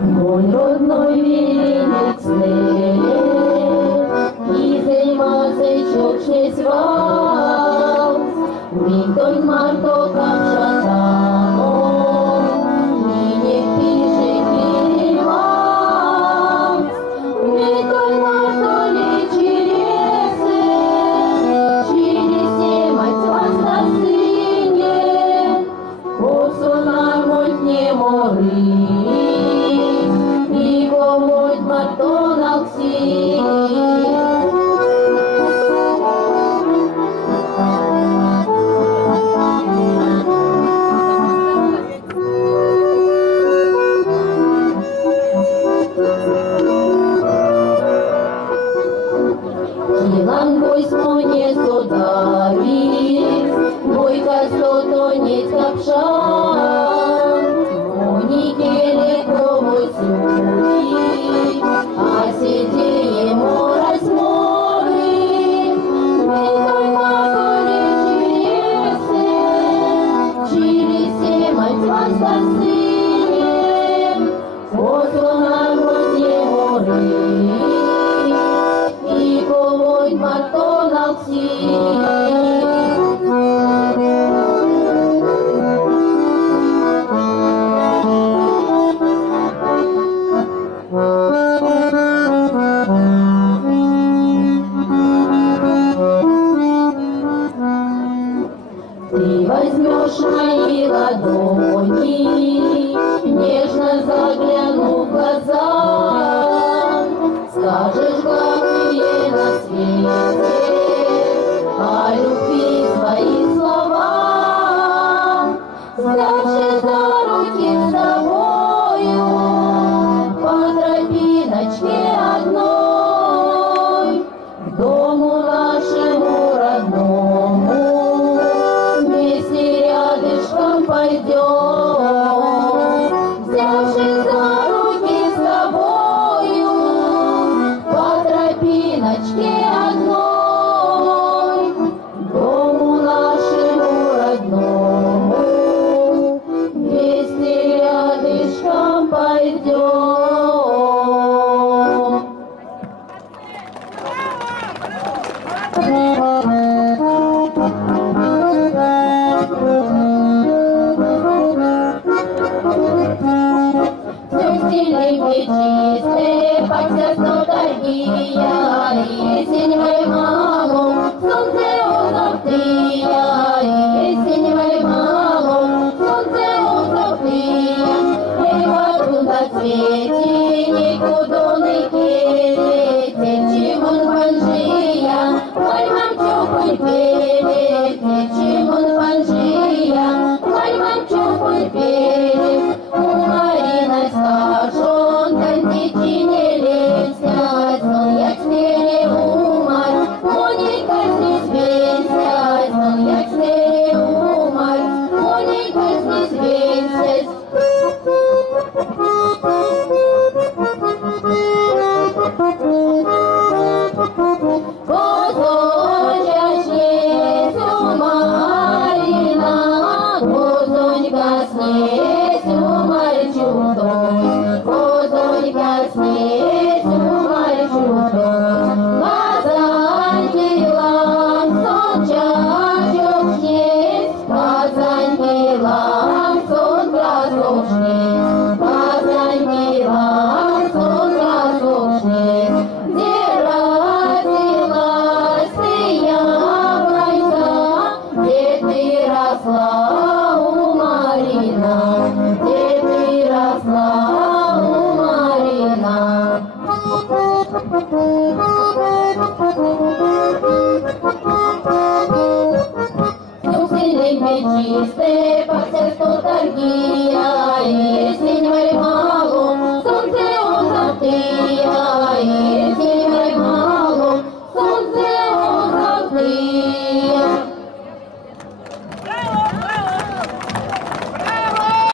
Мой родной величный, и займазычок шесть вал, Виктор Марто Камшатамо, Мине пише перевал, Виктор Марто лечересе, через семать вас на сыне, посуна муть не моры. Лангой смоне сударис, мой костотонец капшан, моникеле кровой сюди, а сидее морось море, мой матори чиесе, через семать вас сыне, послана вроде море. Ты возьмешь мои ладони, нежно загляну в глаза, скажешь главные на свете, о любви свои слова, взявшись за руки с тобою, по тропиночке одной, к дому нашему родному, вместе рядышком пойдем, взявшись за руки с тобою, по тропиночке одной, к дому нашему родному, вместе рядышком пойдем. Чистые, подсердно торгия, есень маму, солнце узавтыя, есень маму, солнце узавтыя, и воду на свете, никуда не келете, чимон панжия, вальмам чупуль пелете, чимон панжия, вальмам чупуль пелете, Марина скажу. Чистые, по сердцу торгия,